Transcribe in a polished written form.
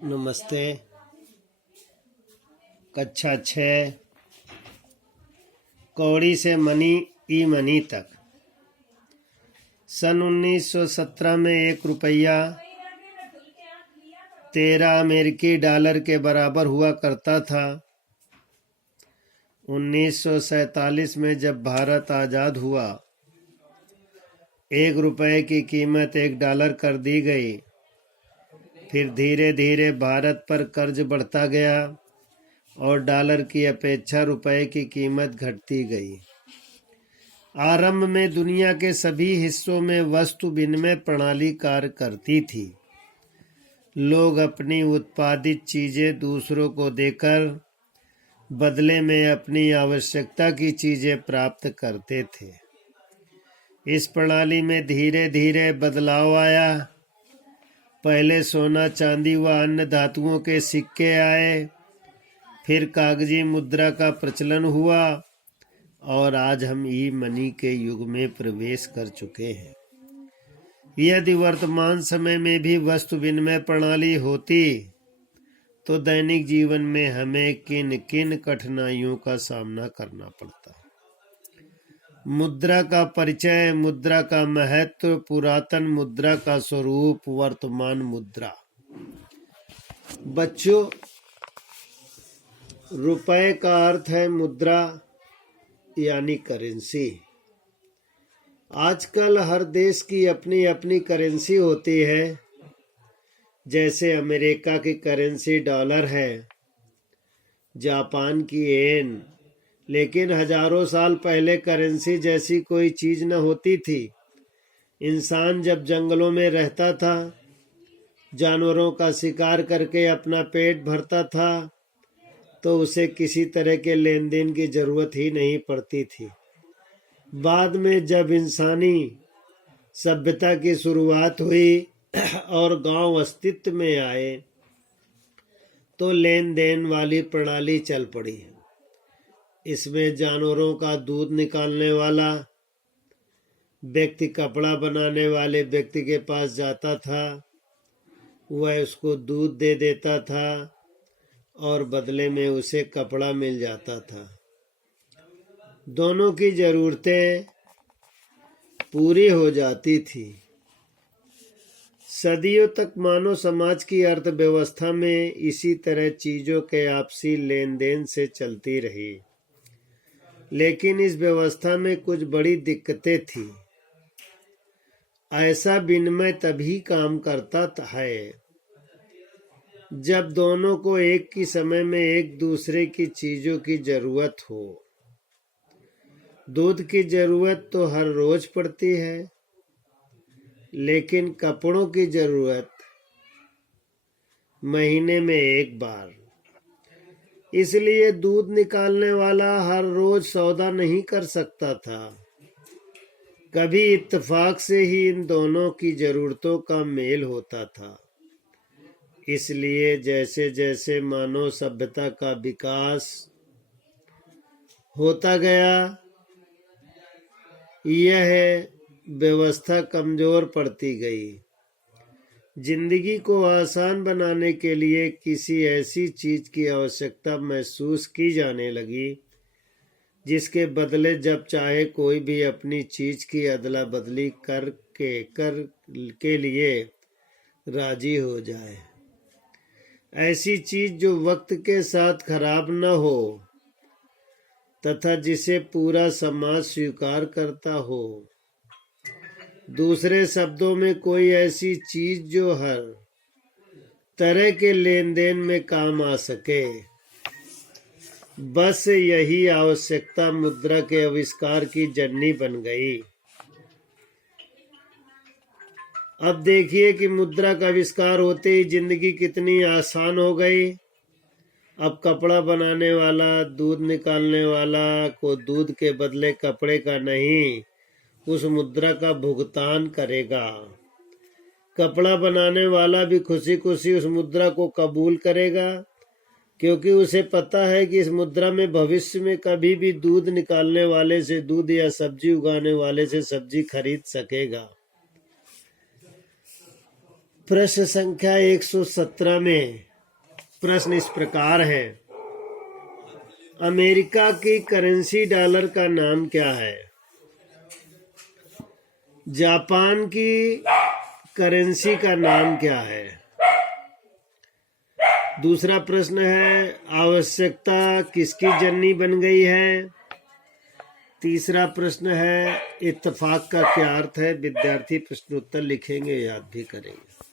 नमस्ते। कक्षा 6 कौड़ी से मनी ई मनी तक। सन 1917 में 1 रुपया 13 अमेरिकी डॉलर के बराबर हुआ करता था। 1947 में जब भारत आज़ाद हुआ, 1 रुपये की कीमत $1 कर दी गई। फिर धीरे धीरे भारत पर कर्ज बढ़ता गया और डॉलर की अपेक्षा रुपए की कीमत घटती गई। आरंभ में दुनिया के सभी हिस्सों में वस्तु विनिमय प्रणाली कार्य करती थी। लोग अपनी उत्पादित चीजें दूसरों को देकर बदले में अपनी आवश्यकता की चीजें प्राप्त करते थे। इस प्रणाली में धीरे धीरे बदलाव आया। पहले सोना, चांदी व अन्य धातुओं के सिक्के आए, फिर कागजी मुद्रा का प्रचलन हुआ और आज हम ई मनी के युग में प्रवेश कर चुके हैं। यदि वर्तमान समय में भी वस्तु विनिमय प्रणाली होती तो दैनिक जीवन में हमें किन किन कठिनाइयों का सामना करना पड़ता। मुद्रा का परिचय, मुद्रा का महत्व, पुरातन मुद्रा का स्वरूप, वर्तमान मुद्रा। बच्चों, रुपए का अर्थ है मुद्रा यानी करेंसी। आजकल हर देश की अपनी अपनी करेंसी होती है। जैसे अमेरिका की करेंसी डॉलर है, जापान की येन। लेकिन हजारों साल पहले करेंसी जैसी कोई चीज न होती थी। इंसान जब जंगलों में रहता था, जानवरों का शिकार करके अपना पेट भरता था, तो उसे किसी तरह के लेन देन की जरूरत ही नहीं पड़ती थी। बाद में जब इंसानी सभ्यता की शुरुआत हुई और गांव अस्तित्व में आए, तो लेन देन वाली प्रणाली चल पड़ी। इसमें जानवरों का दूध निकालने वाला व्यक्ति कपड़ा बनाने वाले व्यक्ति के पास जाता था, वह उसको दूध दे देता था और बदले में उसे कपड़ा मिल जाता था। दोनों की जरूरतें पूरी हो जाती थी। सदियों तक मानव समाज की अर्थव्यवस्था में इसी तरह चीजों के आपसी लेन देन से चलती रही। लेकिन इस व्यवस्था में कुछ बड़ी दिक्कतें थी। ऐसा विनिमय तभी काम करता है जब दोनों को एक ही समय में एक दूसरे की चीजों की जरूरत हो। दूध की जरूरत तो हर रोज पड़ती है, लेकिन कपड़ों की जरूरत महीने में एक बार। इसलिए दूध निकालने वाला हर रोज सौदा नहीं कर सकता था। कभी इत्तेफाक से ही इन दोनों की जरूरतों का मेल होता था। इसलिए जैसे जैसे मानव सभ्यता का विकास होता गया, यह व्यवस्था कमजोर पड़ती गई। जिंदगी को आसान बनाने के लिए किसी ऐसी चीज की आवश्यकता महसूस की जाने लगी जिसके बदले जब चाहे कोई भी अपनी चीज की अदला बदली कर के लिए राजी हो जाए। ऐसी चीज जो वक्त के साथ खराब न हो तथा जिसे पूरा समाज स्वीकार करता हो। दूसरे शब्दों में कोई ऐसी चीज जो हर तरह के लेन देन में काम आ सके। बस यही आवश्यकता मुद्रा के आविष्कार की जननी बन गई। अब देखिए कि मुद्रा का आविष्कार होते ही जिंदगी कितनी आसान हो गई। अब कपड़ा बनाने वाला, दूध निकालने वाला को दूध के बदले कपड़े का नहीं, उस मुद्रा का भुगतान करेगा। कपड़ा बनाने वाला भी खुशी खुशी उस मुद्रा को कबूल करेगा, क्योंकि उसे पता है कि इस मुद्रा में भविष्य में कभी भी दूध निकालने वाले से दूध या सब्जी उगाने वाले से सब्जी खरीद सकेगा। प्रश्न संख्या 117 में प्रश्न इस प्रकार है, अमेरिका की करेंसी डॉलर का नाम क्या है? जापान की करेंसी का नाम क्या है? दूसरा प्रश्न है, आवश्यकता किसकी जननी बन गई है? तीसरा प्रश्न है, इत्तेफाक का क्या अर्थ है? विद्यार्थी प्रश्नोत्तर लिखेंगे, याद भी करेंगे।